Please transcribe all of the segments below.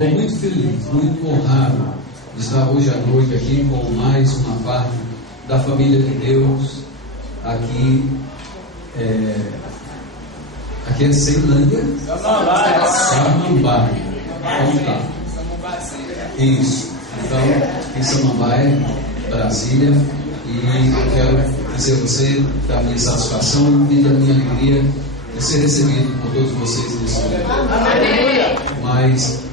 Estou muito feliz, muito honrado de estar hoje à noite aqui com mais uma parte da família de Deus aqui. Aqui é Ceilândia, Samambaia. Vamos lá. Isso. Então, em Samambaia, Brasília, e eu quero dizer a você da minha satisfação e da minha alegria de ser recebido por todos vocês nesse lugar. Mas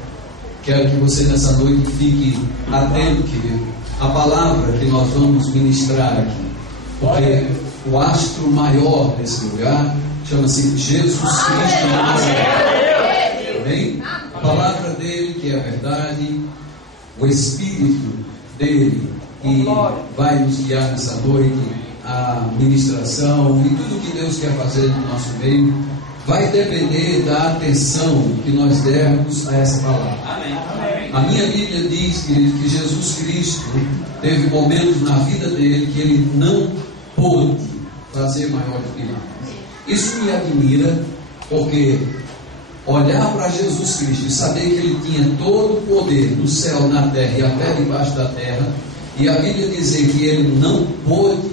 quero que você nessa noite fique atento, querido, à palavra que nós vamos ministrar aqui, porque o astro maior desse lugar chama-se Jesus Cristo de Nazaré. Amém? A palavra dele, que é a verdade, o Espírito dele, que vai nos guiar nessa noite, a ministração e tudo que Deus quer fazer no nosso meio, vai depender da atenção que nós dermos a essa palavra. A minha Bíblia diz, querido, que Jesus Cristo teve momentos na vida dele que ele não pôde fazer maiores milagres. Isso me admira, porque olhar para Jesus Cristo e saber que ele tinha todo o poder no céu, na terra e até debaixo da terra, e a Bíblia dizer que ele não pôde,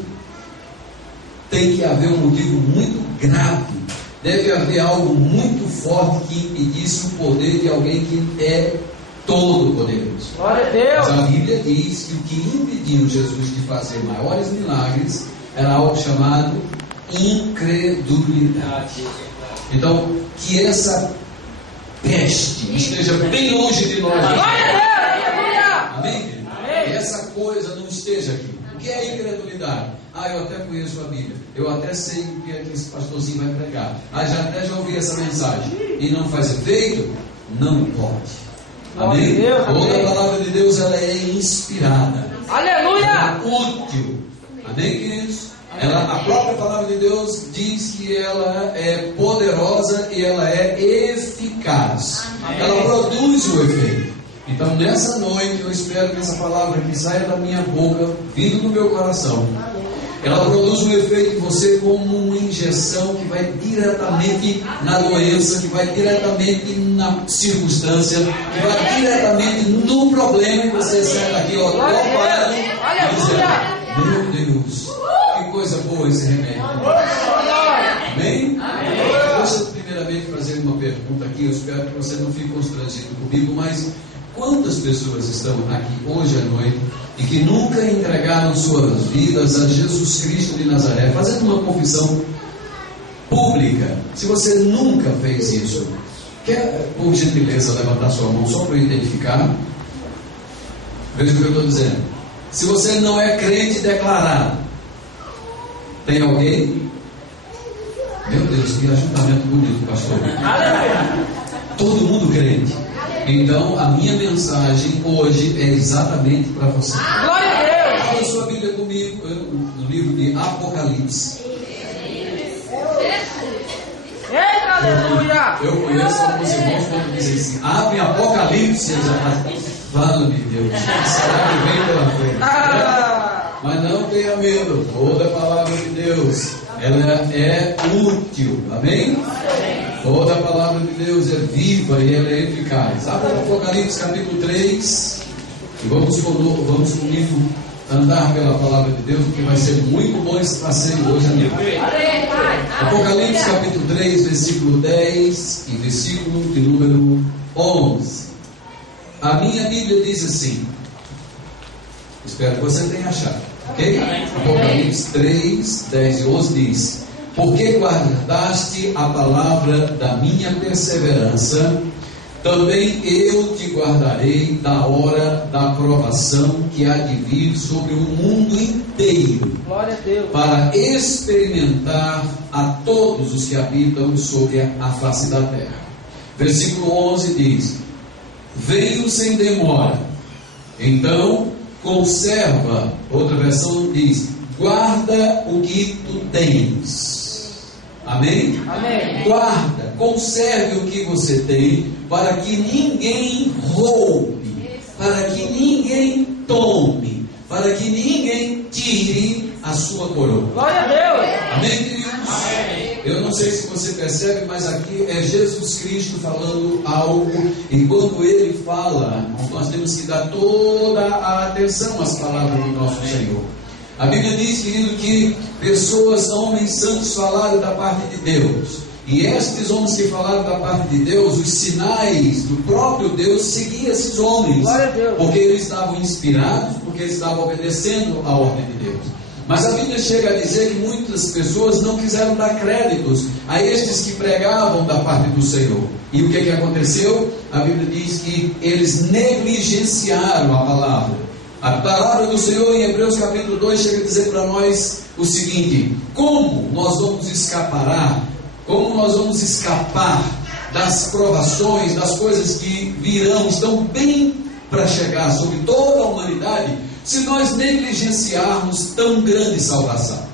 tem que haver um motivo muito grave. Deve haver algo muito forte que impedisse o poder de alguém que é todo poderoso. Glória a Deus. Mas a Bíblia diz que o que impediu Jesus de fazer maiores milagres era algo chamado incredulidade. Então, que essa peste esteja bem longe de nós. Glória a Deus. Amém? Que essa coisa não esteja aqui. O que é incredulidade? Eu até conheço a Bíblia, eu até sei o que é que esse pastorzinho vai pregar, já ouvi essa mensagem e não faz efeito, não pode. Amém? Deus, toda a palavra de Deus, ela é inspirada, aleluia, ela é útil. Amém, queridos? A própria palavra de Deus diz que ela é poderosa e ela é eficaz. Amém. Ela produz o efeito. Então nessa noite eu espero que essa palavra que saia da minha boca, vindo do meu coração, ela produz um efeito em você como uma injeção que vai diretamente na doença, que vai diretamente na circunstância, que vai diretamente no problema, e você sai daqui, parado, dizendo: meu Deus, que coisa boa esse remédio. Amém? Deixa eu primeiramente fazer uma pergunta aqui, eu espero que você não fique constrangido comigo, mas quantas pessoas estão aqui hoje à noite e que nunca entregaram suas vidas a Jesus Cristo de Nazaré, fazendo uma confissão pública? Se você nunca fez isso, quer, por gentileza, levantar sua mão só para eu identificar? Veja o que eu estou dizendo. Se você não é crente declarado, tem alguém? Meu Deus, que ajuntamento bonito, pastor. Todo mundo crente. Então, a minha mensagem hoje é exatamente para você. Glória a Deus. Abra sua Bíblia comigo no livro de Apocalipse. Eita, aleluia. Eu conheço alguns irmãos quando dizem assim: abre Apocalipse, fala-me, Deus, será que vem pela frente? Mas não tenha medo, toda a palavra de Deus, ela é útil, amém? Toda a palavra de Deus é viva e ela é eficaz. Abra o Apocalipse capítulo 3 e vamos comigo andar pela palavra de Deus, porque vai ser muito bom esse passeio hoje à noite. Apocalipse capítulo 3, versículo 10 e versículo de número 11. A minha Bíblia diz assim, espero que você tenha achado, ok? Apocalipse 3, 10 e 11 diz: porque guardaste a palavra da minha perseverança, também eu te guardarei da hora da provação que há de vir sobre o mundo inteiro, Glória a Deus, para experimentar a todos os que habitam sobre a face da terra. Versículo 11 diz: venho sem demora, então conserva. Outra versão diz: guarda o que tu tens. Amém? amém. Guarda, conserve o que você tem, para que ninguém roube, para que ninguém tome, para que ninguém tire a sua coroa. Glória a Deus. Amém, queridos? Eu não sei se você percebe, mas aqui é Jesus Cristo falando algo, e quando Ele fala, nós temos que dar toda a atenção às palavras do nosso Senhor. A Bíblia diz, querido, que pessoas, homens santos falaram da parte de Deus. E estes homens que falaram da parte de Deus, os sinais do próprio Deus seguiam esses homens. Porque eles estavam inspirados, porque eles estavam obedecendo a ordem de Deus. Mas a Bíblia chega a dizer que muitas pessoas não quiseram dar créditos a estes que pregavam da parte do Senhor. E o que aconteceu? A Bíblia diz que eles negligenciaram a palavra. A palavra do Senhor em Hebreus capítulo 2 chega a dizer para nós o seguinte: como nós vamos escapar das provações, das coisas que virão, estão bem para chegar sobre toda a humanidade, se nós negligenciarmos tão grande salvação?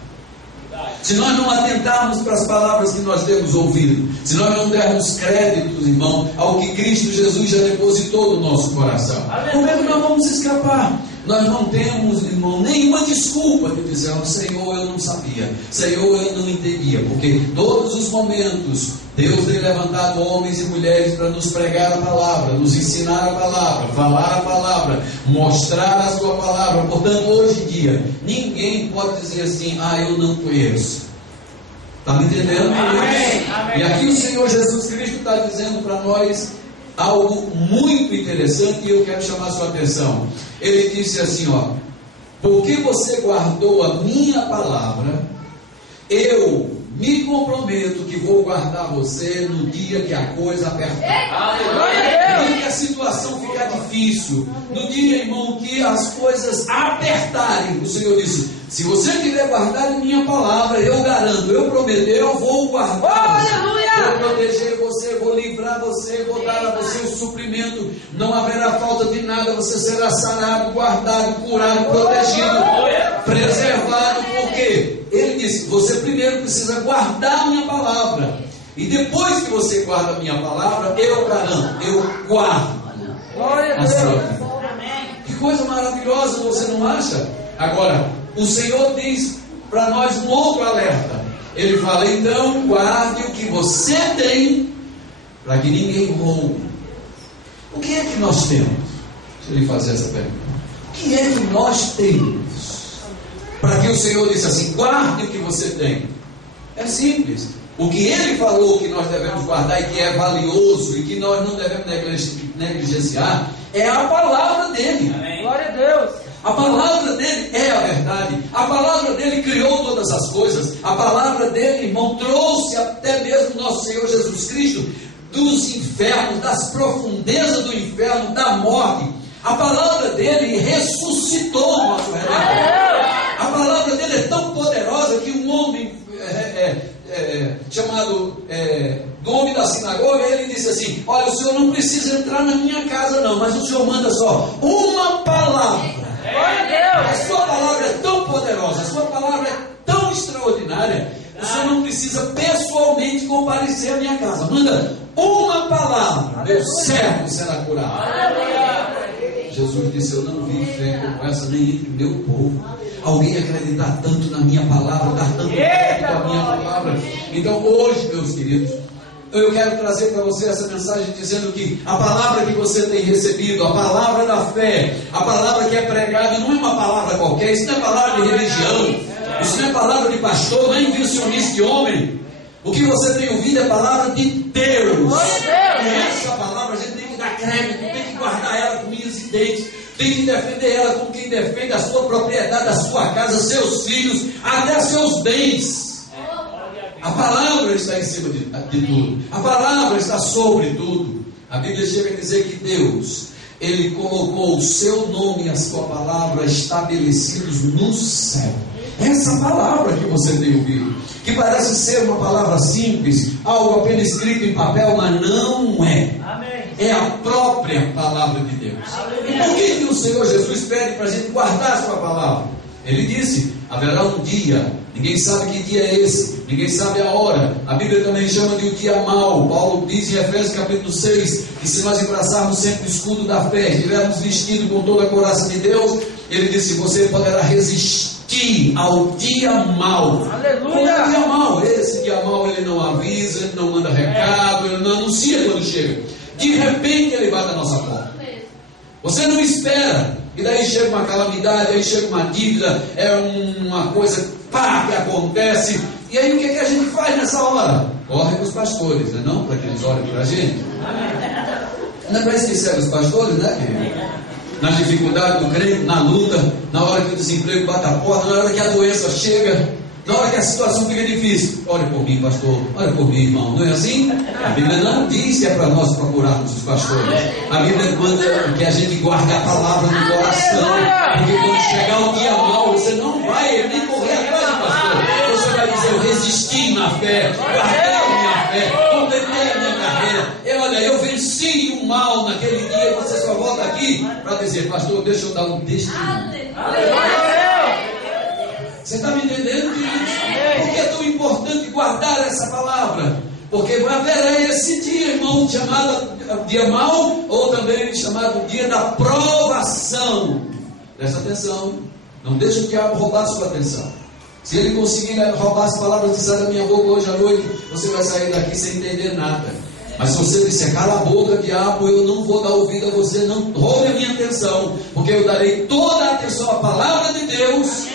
Se nós não atentarmos para as palavras que nós temos ouvido, se nós não dermos créditos, irmão, ao que Cristo Jesus já depositou no nosso coração, como é que nós vamos escapar? Nós não temos, irmão, nenhuma desculpa de dizer: oh, Senhor, eu não sabia, Senhor, eu não entendia, porque todos os momentos Deus tem levantado homens e mulheres para nos pregar a palavra, nos ensinar a palavra, falar a palavra, mostrar a sua palavra. Portanto, hoje em dia, ninguém pode dizer assim: ah, eu não conheço. Está me entendendo? Amém. E aqui o Senhor Jesus Cristo está dizendo para nós algo muito interessante, e eu quero chamar a sua atenção. Ele disse assim, ó: porque você guardou a minha palavra, eu me comprometo que vou guardar você no dia que a coisa apertar, no dia que a situação ficar difícil, no dia, irmão, que as coisas apertarem. O Senhor disse: se você tiver guardado minha palavra, eu garanto, eu prometo, eu vou guardar você, vou proteger você, vou livrar você, vou dar a você o suprimento, não haverá falta de nada, você será sarado, guardado, curado, protegido, preservado. Por quê? Ele disse: você primeiro precisa guardar a minha palavra, e depois que você guarda a minha palavra, eu garanto, eu guardo a sua vida. Que coisa maravilhosa, você não acha? Agora, o Senhor diz para nós um outro alerta. Ele fala: então guarde o que você tem, para que ninguém roube. O que é que nós temos? Deixa eu lhe fazer essa pergunta. O que é que nós temos para que o Senhor disse assim: guarde o que você tem? É simples. O que Ele falou que nós devemos guardar e que é valioso e que nós não devemos negligenciar é a palavra dEle. Amém. Glória a Deus. A palavra dEle é a verdade. A palavra dEle criou todas as coisas. A palavra dEle, irmão, trouxe até mesmo nosso Senhor Jesus Cristo dos infernos, das profundezas do inferno, da morte. A palavra dEle ressuscitou o nosso Redentor. A palavra dEle é tão poderosa que um homem chamado do homem da sinagoga, ele disse assim: olha, o senhor não precisa entrar na minha casa não, mas o senhor manda só uma palavra. A sua palavra é tão poderosa, a sua palavra é tão extraordinária, o senhor não precisa pessoalmente comparecer à minha casa. Manda uma palavra, meu servo será curado. Jesus disse: eu não vi fé como essa nem entre meu povo. Alguém acreditar tanto na minha palavra, dar tanto crédito à minha palavra. Então hoje, meus queridos, eu quero trazer para você essa mensagem dizendo que a palavra que você tem recebido, a palavra da fé, a palavra que é pregada, não é uma palavra qualquer. Isso não é palavra de religião, isso não é palavra de pastor, não é invencionista de homem. O que você tem ouvido é palavra de Deus. E essa palavra a gente tem que dar crédito, tem que guardar ela com unhas e dentes, tem que defender ela como quem defende a sua propriedade, a sua casa, seus filhos, até seus bens. A palavra está em cima de tudo. A palavra está sobre tudo. A Bíblia chega a dizer que Deus, Ele colocou o seu nome e a sua palavra estabelecidos no céu. Essa palavra que você tem ouvido, que parece ser uma palavra simples, algo apenas escrito em papel, mas não é. É a própria palavra de Deus. E por que o Senhor Jesus pede para a gente guardar a sua palavra? Ele disse: haverá um dia, ninguém sabe que dia é esse, ninguém sabe a hora. A Bíblia também chama de um dia mau. Paulo diz em Efésios capítulo 6, que se nós abraçarmos sempre o escudo da fé, estivermos vestidos com toda a couraça de Deus, ele disse: você poderá resistir resistir ao dia mau. Aleluia. Qual é o dia mau? Esse dia mau ele não avisa, ele não manda recado, ele não anuncia quando chega. De repente ele bate na nossa porta. Você não espera. E daí chega uma calamidade, aí chega uma dívida, é uma coisa pá, que acontece. E aí o que a gente faz nessa hora? Corre para os pastores, né? Não para que eles orem para a gente. Não é para isso que serve os pastores, né, querido? Nas dificuldades do crente, na luta, na hora que o desemprego bate a porta, na hora que a doença chega, na hora que a situação fica difícil. Ore por mim, pastor. Ore por mim, irmão. Não é assim? A Bíblia não diz que é para nós procurarmos os pastores. A Bíblia manda que a gente guarde a palavra no coração. Porque quando chegar o dia mau, você não vai nem correr atrás do pastor. Você vai dizer: eu resisti na fé, guardei a minha fé, completei a minha carreira. E olha, eu venci o mal naquele dia. E você só volta aqui para dizer: pastor, deixa eu dar um testemunho. Você está me entendendo, queridos? Por que é tão importante guardar essa palavra? Porque haverá esse dia, irmão, chamado dia mau, ou também chamado dia da provação. Presta atenção, não deixe o diabo roubar sua atenção. Se ele conseguir roubar as palavras que saem da minha boca hoje à noite, você vai sair daqui sem entender nada. Mas se você disser: cala a boca, diabo, eu não vou dar ouvido a você, não roube a minha atenção, porque eu darei toda a atenção à palavra de Deus.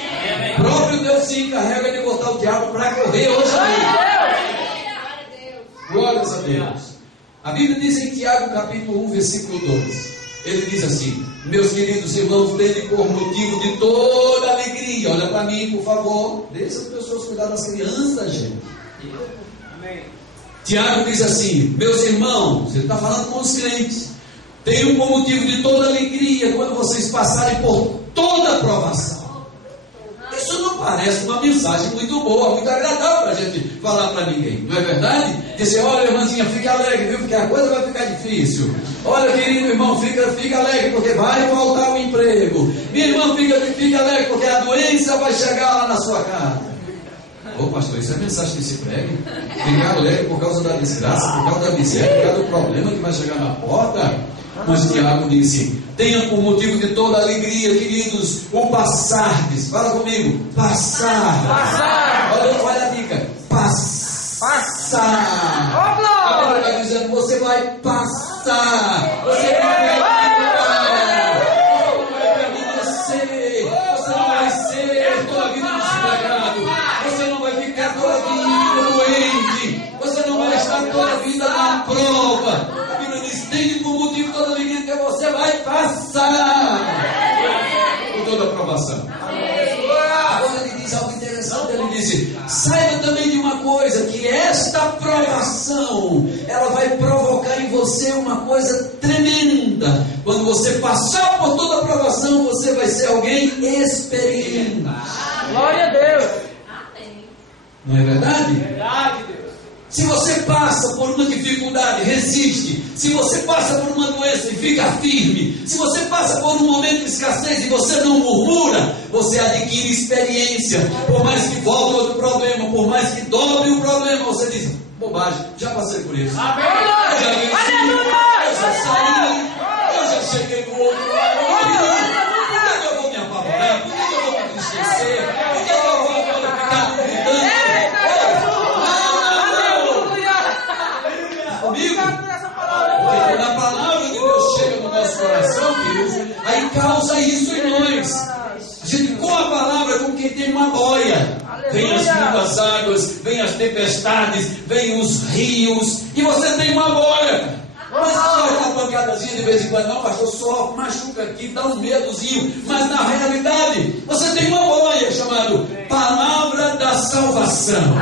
O próprio Deus se encarrega de botar o diabo para correr hoje à noite. Glórias a Deus. A Bíblia diz em Tiago capítulo 1, versículo 12. Ele diz assim: meus queridos irmãos, tende por motivo de toda alegria. Olha para mim, por favor. Deixa as pessoas cuidar das crianças, gente. Amém. Tiago diz assim: meus irmãos, ele está falando com os crentes, tenham por motivo de toda alegria quando vocês passarem por toda a provação. Isso não parece uma mensagem muito boa, muito agradável para a gente falar para ninguém, não é verdade? Dizer: olha, irmãzinha, fica alegre, viu? Porque a coisa vai ficar difícil. Olha, querido irmão, fica alegre, porque vai voltar o emprego. Minha irmã, fica alegre, porque a doença vai chegar lá na sua casa. Ô pastor, isso é mensagem que se prega? Ficar alegre por causa da desgraça, por causa da miséria, por causa do problema que vai chegar na porta. Mas Tiago disse: tenha por motivo de toda alegria, queridos, o passardes. Fala comigo: passar. Olha a dica: passar. A Bíblia está dizendo: você vai passar. Você não vai permanecer. Você não vai ser toda a vida desempregado. Você não vai ficar toda a vida doente. Você não vai estar toda a vida na prova. A Bíblia diz: tenha por motivo toda alegria, que você vai passar por toda a provação. Agora ele diz algo interessante. Ele disse: saiba também de uma coisa, que esta provação, ela vai provocar em você uma coisa tremenda. Quando você passar por toda a provação, você vai ser alguém experiente. Glória a Deus. Não é verdade? Verdade, Deus. Se você passa por uma dificuldade, resiste. Se você passa por uma doença e fica firme. Se você passa por um momento de escassez e você não murmura, você adquire experiência. Por mais que volte outro problema, por mais que dobre o problema, você diz: bobagem, já passei por isso. Amém. Eu já venci, eu já saí, eu já cheguei no outro lado. Por que eu vou me apavorar? Por que eu vou me entristecer? Por que eu vou ficar gritando? Comigo? Porque quando a palavra de Deus chega no nosso coração, queridos, aí causa isso em nós. A gente, com a palavra, como quem tem uma boia. Vem as muitas águas, vem as tempestades, vem os rios, e você tem uma boia. Mas só uma pancadazinha de vez em quando, não, pastor, só machuca aqui, dá um medozinho. Mas na realidade, você tem uma boia chamada Palavra da Salvação.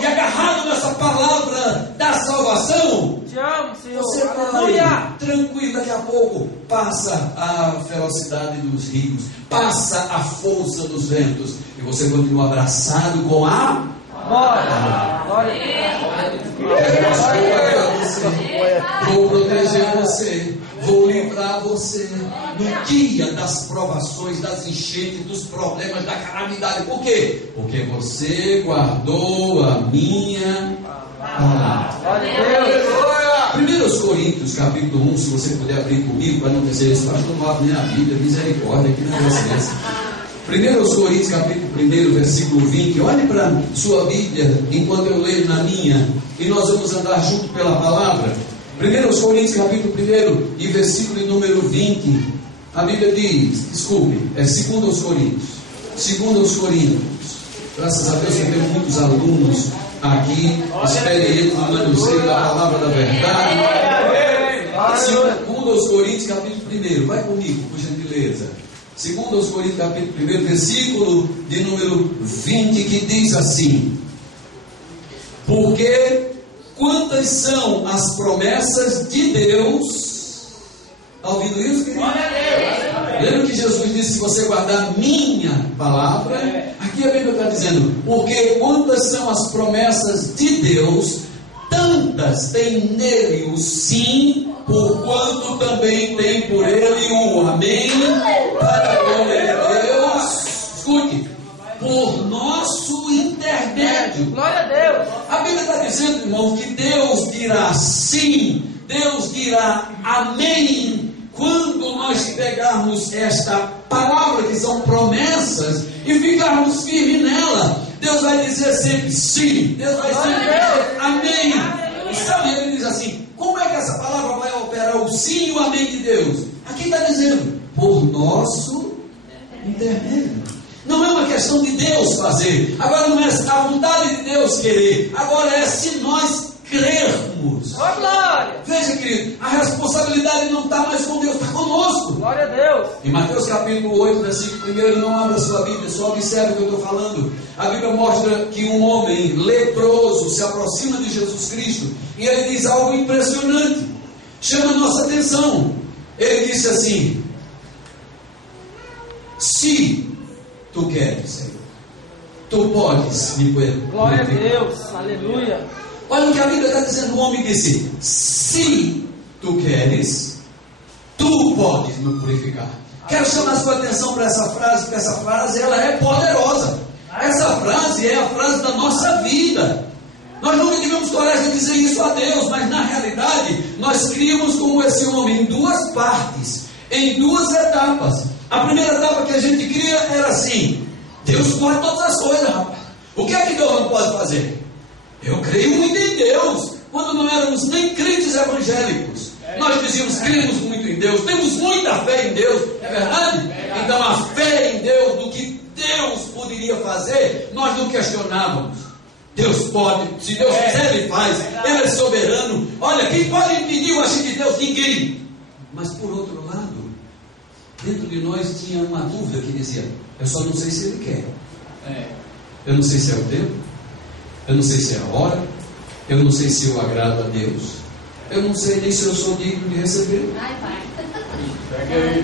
E agarrado nessa palavra da salvação, Te amo, Senhor. você vai tranquilo. Daqui a pouco passa a ferocidade dos rios, passa a força dos ventos, e você continua abraçado com a Glória. Vou proteger você, vou livrar você no dia das provações, das enchentes, dos problemas, da calamidade. Por quê? Porque você guardou a minha palavra. 1 Coríntios capítulo 1, se você puder abrir comigo, para não dizer isso, pastor, não abre nem a Bíblia, misericórdia, que negócio é esse? 1 Coríntios capítulo 1, versículo 20. Olhe para a sua Bíblia enquanto eu leio na minha, e nós vamos andar junto pela palavra. 1 Coríntios capítulo 1 e versículo número 20. A Bíblia diz, desculpe, é 2 Coríntios. 2 Coríntios. Graças a Deus que temos muitos alunos aqui, experientes no manuseio da palavra da verdade. 2 Coríntios capítulo 1. Vai comigo, por gentileza. 2 Coríntios capítulo 1, versículo de número 20, que diz assim: porque quantas são as promessas de Deus? Está ouvindo isso, querido? Lembra que Jesus disse: se você guardar minha palavra? Aqui a Bíblia está dizendo: porque quantas são as promessas de Deus, tantas tem nele o sim, porquanto também tem por ele o amém, para a glória de Deus. Escute, por nosso intermédio. Glória a Deus. A Bíblia está dizendo, irmão, que Deus dirá sim, Deus dirá amém, quando nós pegarmos esta palavra, que são promessas, e ficarmos firmes nela. Deus vai dizer sempre sim, Deus vai sempre dizer amém. E sabe, ele diz assim: como é que essa palavra vai operar o sim e o amém de Deus? Aqui está dizendo: por nosso intermédio. Não é uma questão de Deus fazer, agora não é a vontade de Deus querer, agora é se nós crermos. Oh, glória. Veja, querido, a responsabilidade não está mais com Deus, está conosco. Glória a Deus. Em Mateus capítulo 8, versículo 1, não abra sua Bíblia, só observe o que eu estou falando. A Bíblia mostra que um homem leproso se aproxima de Jesus Cristo, e ele diz algo impressionante, chama a nossa atenção. Ele disse assim: se tu queres, Senhor, tu podes me purificar. Glória a Deus. Aleluia. Olha o que a Bíblia está dizendo. O homem disse: se tu queres, tu podes me purificar. Quero chamar a sua atenção para essa frase, porque essa frase ela é poderosa. Essa frase é a frase da nossa vida. Nós nunca tivemos coragem de dizer isso a Deus, mas na realidade nós criamos como esse homem em duas partes, em duas etapas. A primeira etapa que a gente cria era assim: Deus pode todas as coisas, rapaz. O que é que Deus não pode fazer? Eu creio muito em Deus. Quando não éramos nem crentes evangélicos, nós dizíamos: cremos muito em Deus, temos muita fé em Deus. É verdade? Então a fé em Deus, do que Deus poderia fazer, nós não questionávamos. Deus pode, se Deus quiser Ele faz, Ele é soberano. Olha, quem pode impedir o agir de Deus? Ninguém. Mas por outro lado, dentro de nós tinha uma dúvida que dizia: eu só não sei se Ele quer. Eu não sei se é o tempo, eu não sei se é a hora, eu não sei se eu agrado a Deus, eu não sei nem se eu sou digno de receber.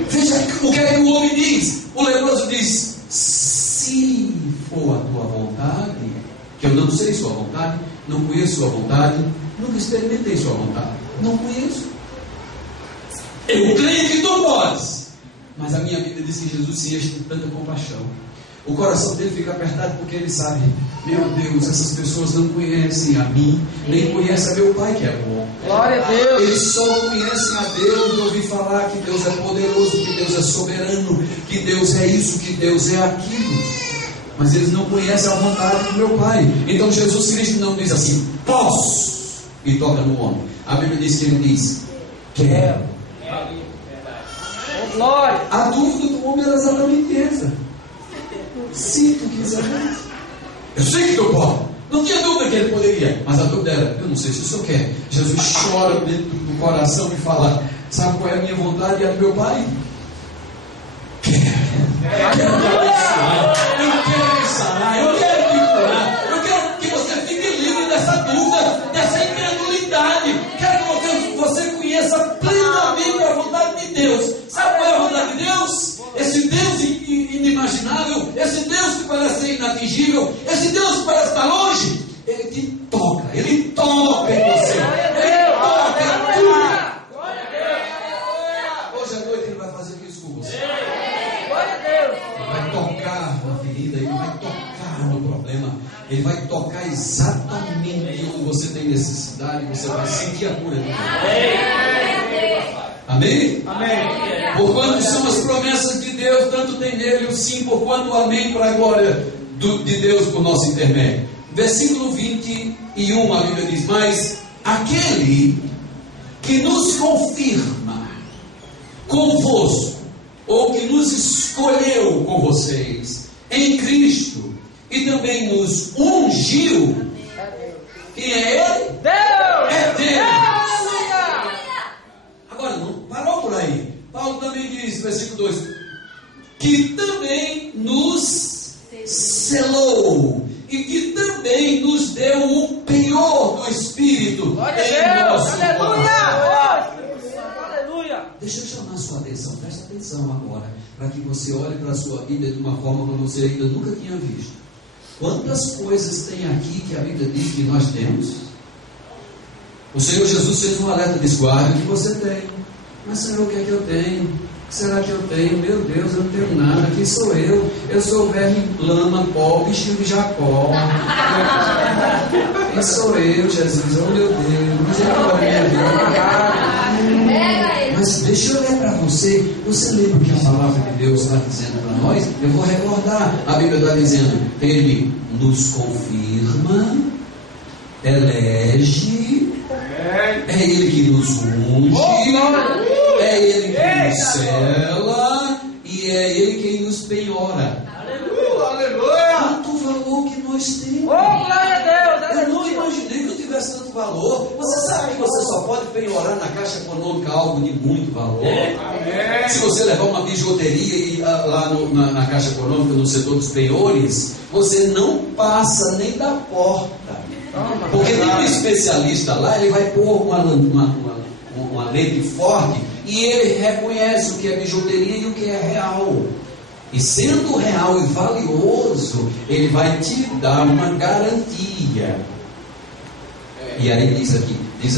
Veja o que é que o homem diz. O leproso diz: se for a tua vontade, que eu não sei sua vontade, não conheço sua vontade, nunca experimentei sua vontade, não conheço. Eu creio que tu podes. Mas a minha vida diz que Jesus se enche de tanta compaixão. O coração dele fica apertado porque ele sabe: meu Deus, essas pessoas não conhecem a mim, nem conhecem a meu Pai que é bom. Glória a Deus. Eles só conhecem a Deus de ouvir falar que Deus é poderoso, que Deus é soberano, que Deus é isso, que Deus é aquilo. Mas eles não conhecem a vontade do meu Pai. Então Jesus Cristo não diz assim: posso, e toca no homem. A Bíblia diz que ele diz: quero. Oh, glória. A dúvida do homem era exatamente essa: se tu quiseres. Eu sei que tu pode. Não tinha dúvida que ele poderia, mas a dúvida era: eu não sei se o senhor quer. Jesus chora dentro do coração e fala: sabe qual é a minha vontade e a do meu Pai? Eu quero te abençoar, eu quero te sarar, eu quero te curar, eu quero que você fique livre dessa dúvida, dessa incredulidade. Quero que você conheça plenamente a vontade de Deus. Sabe qual é a vontade de Deus? Esse Deus inimaginável, esse Deus que parece ser inatingível, esse Deus que parece estar longe. Ele te toca, Ele toca em você, Ele toca em tudo. Hoje à noite Ele vai fazer isso com você. Ele vai tocar na ferida, Ele vai tocar no problema, Ele vai tocar exatamente onde você tem necessidade. Você vai sentir a cura de Deus. Amém? Amém. Porquanto são as promessas de Deus, tanto tem nele o sim, porquanto o amém, para a glória de Deus por nosso intermédio. Versículo 21, a Bíblia diz: mas aquele que nos confirma convosco, ou que nos escolheu com vocês em Cristo, e também nos ungiu, quem é Ele? Deus! É Deus! Aleluia! Agora, não parou por aí. Paulo também diz, versículo 2, que também nos selou, e que também nos deu o penhor do Espírito Glória em a Deus! nosso Aleluia! coração. Aleluia! Deixa eu chamar a sua atenção, presta atenção agora, para que você olhe para a sua Bíblia de uma forma que você ainda nunca tinha visto. Quantas coisas tem aqui que a Bíblia diz que nós temos? O Senhor Jesus fez um alerta, disse: guarde o que você tem. Mas Senhor, o que é que eu tenho? O que será que eu tenho? Meu Deus, eu não tenho nada. Quem sou eu? Eu sou o verme, lama, pó, bichinho de Jacó. Quem sou eu, Jesus? Oh meu Deus, misericórdia minha vida. Mas deixa eu ler para você. Você lembra o que a palavra de Deus está dizendo para nós? Eu vou recordar. A Bíblia está dizendo: Ele nos confirma, elege, é Ele que nos unge, é Ele que nos sela, e é Ele quem nos penhora. Quanto valor que nós temos! Glória a Deus! Eu nunca Aleluia! imaginei que eu tivesse tanto valor. Você sabe que você só pode penhorar na Caixa Econômica algo de muito valor. Se você levar uma bijuteria e lá na Caixa Econômica, no setor dos penhores, você não passa nem da porta. Porque tem um especialista lá, ele vai pôr uma lente forte e ele reconhece o que é bijuteria e o que é real. E sendo real e valioso, ele vai te dar uma garantia. E aí diz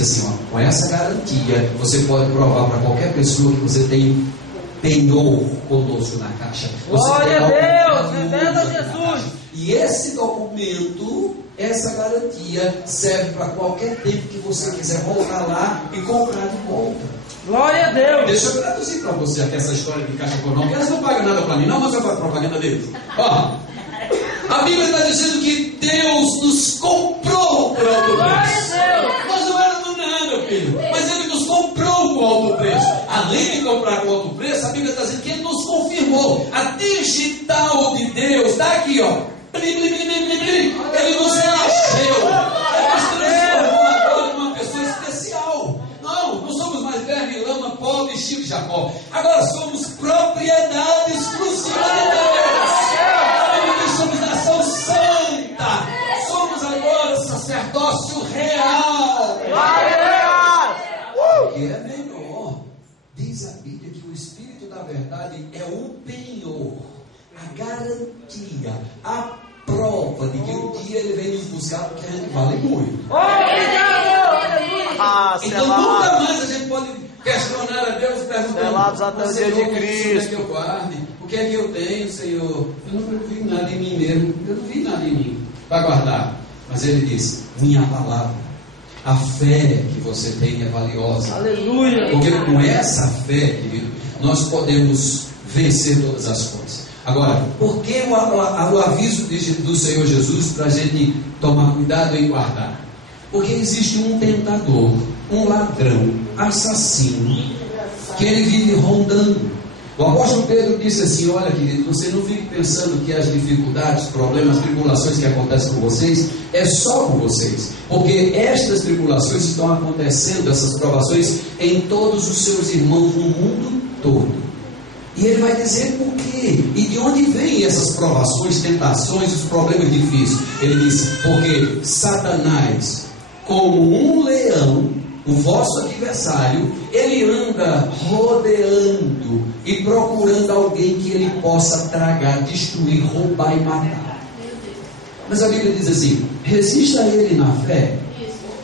assim, ó, com essa garantia, você pode provar para qualquer pessoa que você tem penhor conosco na Caixa. Glória a Deus! Revela Jesus! E esse documento, essa garantia, serve para qualquer tempo que você quiser voltar lá e comprar de volta. Glória a Deus! Deixa eu traduzir para você aqui essa história de Caixa Econômica. Eles não pagam nada para mim, não, mas eu faço propaganda deles. Ó, a Bíblia está dizendo que Deus nos comprou por alto preço. Nós não éramos nada, filho, mas Ele nos comprou por alto preço. Além de comprar por alto preço, a Bíblia está dizendo que Ele nos confirmou. A digital de Deus está aqui, ó. Ele nos elegeu. Ele nos transformou agora numa pessoa especial. Não somos mais verme, lama, pó, bichinho de Jacó. Agora somos propriedade exclusiva de Deus. Nós somos nação santa. Somos agora sacerdócio real. Que é melhor. Diz a Bíblia que o Espírito da verdade é o penhor, a garantia, a prova de que um dia Ele vem nos buscar, porque a gente vale muito. Então nunca mais a gente pode questionar a Deus perguntando: Senhor, o que é que eu guarde? O que é que eu tenho, Senhor? Eu não vi nada em mim mesmo. Eu não vi nada em mim para guardar. Mas Ele diz: minha palavra, a fé que você tem é valiosa. Aleluia! Porque com essa fé, querido, nós podemos vencer todas as coisas. Agora, por que o aviso do Senhor Jesus para a gente tomar cuidado em guardar? Porque existe um tentador, um ladrão, assassino, que ele vive rondando. O apóstolo Pedro disse assim: olha, querido, você não fique pensando que as dificuldades, problemas, tribulações que acontecem com vocês é só com vocês, porque estas tribulações estão acontecendo, essas provações, em todos os seus irmãos no mundo todo. E ele vai dizer por quê e de onde vêm essas provações, tentações, os problemas difíceis. Ele diz: porque Satanás, como um leão, o vosso adversário, ele anda rodeando e procurando alguém que ele possa tragar, destruir, roubar e matar. Mas a Bíblia diz assim: resista a ele na fé.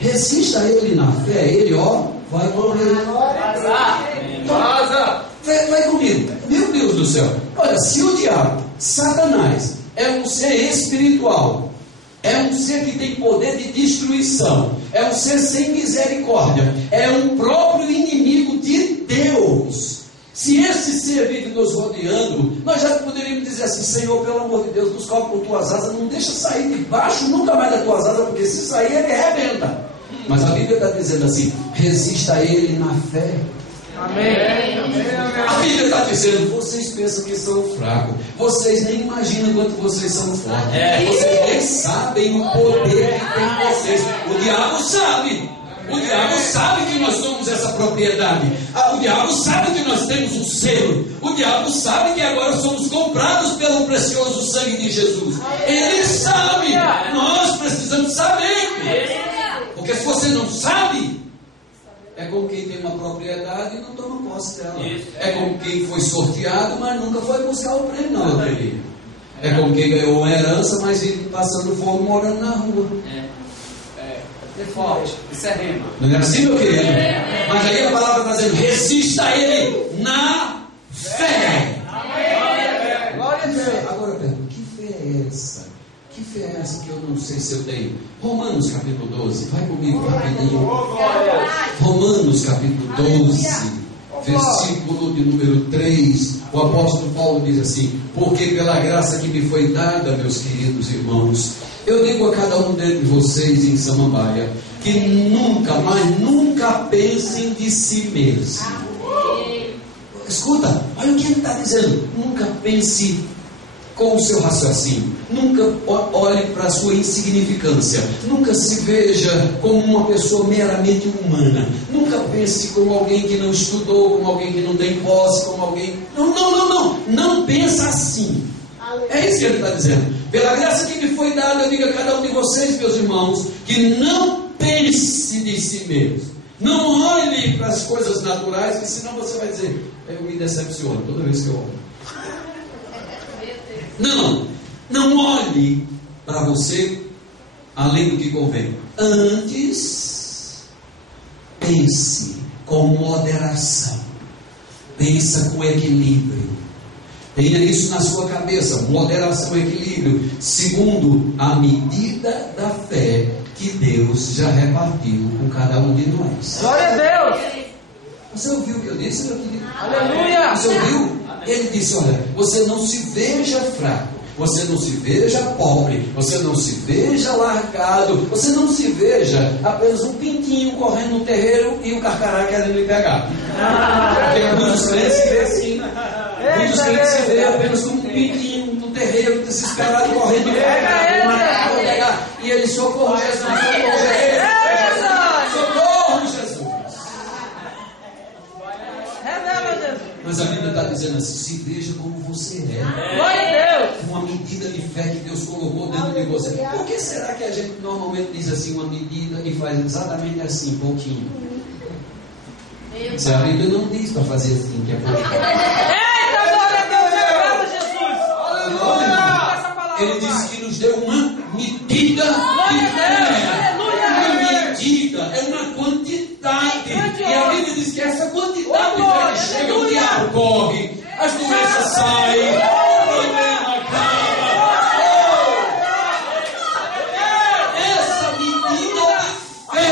Resista a ele na fé. Ele, ó, vai morrer. Vai comigo. Meu Deus do céu. Olha, se o diabo, Satanás, é um ser espiritual, é um ser que tem poder de destruição, é um ser sem misericórdia, é um próprio inimigo de Deus, se esse ser vive nos rodeando, nós já poderíamos dizer assim: Senhor, pelo amor de Deus, nos cobre com tuas asas, não deixa sair debaixo nunca mais das tuas asas, porque se sair ele arrebenta. Mas a Bíblia está dizendo assim: resista a ele na fé. Amém. A Bíblia está dizendo: vocês pensam que são fracos, vocês nem imaginam quanto vocês são fortes, vocês nem sabem o poder que tem em vocês. O diabo sabe. O diabo sabe que nós somos essa propriedade. O diabo sabe que nós temos um selo. O diabo sabe que agora somos comprados pelo precioso sangue de Jesus. Ele sabe. Nós precisamos saber. Porque se você não sabe, é como quem tem uma propriedade e não toma posse dela. É como quem foi sorteado, mas nunca foi buscar o prêmio na loteria. É como quem ganhou uma herança, mas vive passando fome morando na rua. É forte, isso é rema. Não é assim, meu querido? Mas aí a palavra está dizendo: resista a ele na fé. Glória a Deus. Agora eu pergunto: que fé é essa? Que fé é essa que eu não sei se eu tenho? Romanos capítulo 12, vai comigo rapidinho. Romanos capítulo 12, versículo de número 3. O apóstolo Paulo diz assim: porque pela graça que me foi dada, meus queridos irmãos, eu digo a cada um de vocês em Samambaia, que nunca, mas nunca pensem de si mesmo. Escuta, olha o que ele está dizendo. Nunca pense com o seu raciocínio. Nunca olhe para a sua insignificância. Nunca se veja como uma pessoa meramente humana. Nunca pense como alguém que não estudou, como alguém que não tem posse, como alguém... Não pensa assim. É isso que ele está dizendo. Pela graça que me foi dada, eu digo a cada um de vocês, meus irmãos, que não pense de si mesmo. Não olhe para as coisas naturais, que senão você vai dizer: eu me decepciono toda vez que eu olho. Não olhe para você além do que convém. Antes, pense com moderação. Pensa com equilíbrio. Tenha isso na sua cabeça: moderação e equilíbrio, segundo a medida da fé que Deus já repartiu com cada um de nós. Glória a Deus. Você ouviu o que eu disse, meu querido? Aleluia. Você ouviu? Ele disse: olha, você não se veja fraco, você não se veja pobre, você não se veja largado, você não se veja apenas um pintinho correndo no terreiro e o carcará querendo lhe pegar. Porque muitos crentes se vê assim. Muitos crentes se vê apenas como um pintinho no terreiro, desesperado, correndo para pegar. E ele: socorro, Jesus, socorro, Jesus. Socorro, Jesus. Revela, Jesus. Mas a Bíblia está dizendo assim: se veja como você é. Glória a Deus. Uma medida de fé que Deus colocou dentro de você. Por que será que a gente normalmente diz assim, uma medida, e faz exatamente assim, pouquinho? Se a Bíblia não diz para fazer assim, que é pouquinho. Eita, glória a Deus. Revela, Jesus. Aleluia. Ele disse que nos deu uma medida de fé. Uma medida é uma quantidade. E a Bíblia diz que essa quantidade de fé que chega, o diabo corre, as doenças saem, o problema acaba. Essa medida de fé,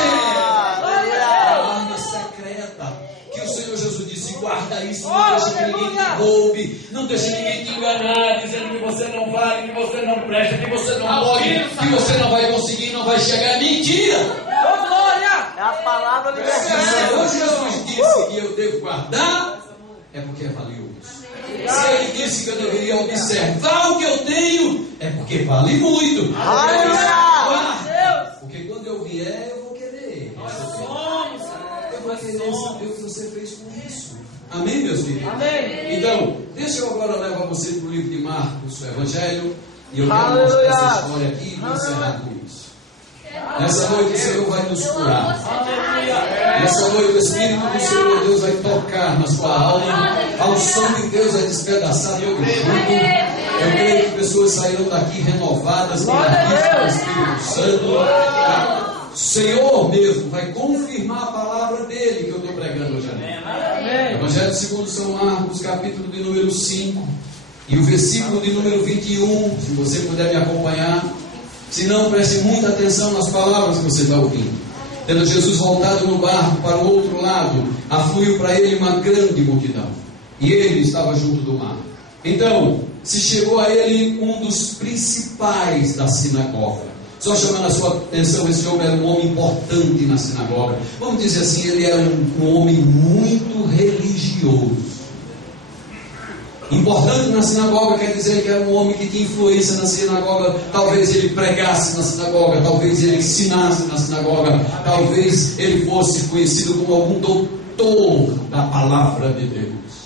a arma secreta, que o Senhor Jesus disse: guarda isso, não deixa que ninguém te roube, não deixa ninguém te enganar, dizendo que você não vale, que você não presta, que você não pode, que você não vai conseguir, não vai chegar. Mentira! Ô, glória. É a palavra de Se o Senhor Jesus disse que eu devo guardar, é porque é valioso. Se Ele disse que eu deveria observar o que eu tenho, é porque vale muito. Porque quando eu vier, eu vou querer. Eu vou querer saber o que você fez com isso. Amém, meus filhos? Amém. Então, deixa eu agora levar você para o livro de Marcos, o Evangelho, e eu quero mostrar essa história aqui e vou encerrar com isso. Nessa noite o Senhor vai nos curar. Nessa noite o Espírito do Senhor Deus vai tocar na sua alma. A unção de Deus vai despedaçar todo jugo. Eu creio que pessoas sairão daqui renovadas pela vida do Espírito Santo. O Senhor mesmo vai confirmar a palavra dele que eu estou pregando hoje. Evangelho segundo São Marcos, capítulo de número 5 e o versículo de número 21. Se você puder me acompanhar. Se não, preste muita atenção nas palavras que você está ouvindo. Tendo Jesus voltado no barco para o outro lado, afluiu para ele uma grande multidão, e ele estava junto do mar. Então, se chegou a ele um dos principais da sinagoga. Só chamando a sua atenção, esse homem era um homem importante na sinagoga. Vamos dizer assim, ele era um homem muito religioso. Importante na sinagoga quer dizer que era um homem que tinha influência na sinagoga. Talvez ele pregasse na sinagoga, talvez ele ensinasse na sinagoga, talvez ele fosse conhecido como algum doutor da palavra de Deus.